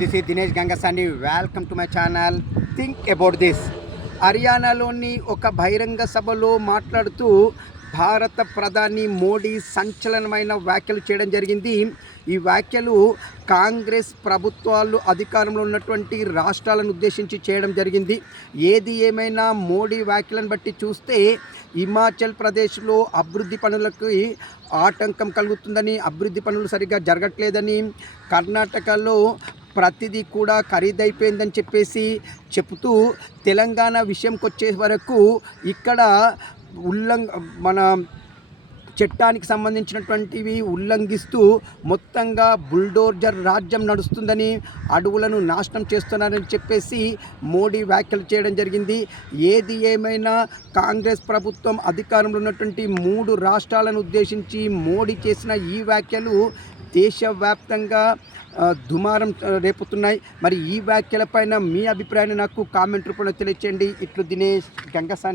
This is Dinesh Gangasani. Welcome to my channel think about this. హర్యానాలోని ఒక బహిరంగ సభలో మాట్లాడుతూ భారత ప్రధాని మోడీ సంచలనమైన వ్యాఖ్యలు చేయడం జరిగింది. ఈ వ్యాఖ్యలు కాంగ్రెస్ ప్రభుత్వాలు అధికారంలో ఉన్నటువంటి రాష్ట్రాలను ఉద్దేశించి చేయడం జరిగింది. ఏది ఏమైనా మోడీ వ్యాఖ్యలను బట్టి చూస్తే హిమాచల్ ప్రదేశ్లో అభివృద్ధి పనులకు ఆటంకం కలుగుతుందని, అభివృద్ధి పనులు సరిగ్గా జరగట్లేదని, కర్ణాటకలో ప్రతిదీ కూడా ఖరీదైపోయిందని చెప్తూ తెలంగాణ విషయంకి వచ్చే వరకు ఇక్కడ మన చట్టానికి సంబంధించినటువంటివి ఉల్లంఘిస్తూ మొత్తంగా బుల్డోజర్ రాజ్యం నడుస్తుందని, అడవులను నాశనం చేస్తున్నారని మోడీ వ్యాఖ్యలు చేయడం జరిగింది. ఏది ఏమైనా కాంగ్రెస్ ప్రభుత్వం అధికారంలో ఉన్నటువంటి 3 రాష్ట్రాలను ఉద్దేశించి మోడీ చేసిన ఈ వ్యాఖ్యలు దేశవ్యాప్తంగా దుమారం రేపుతున్నాయి. మరి ఈ వ్యాఖ్యలపైన మీ అభిప్రాయాన్ని నాకు కామెంట్ రూపంలో తెలియచేయండి. ఇట్లు దినేష్ గంగసాని.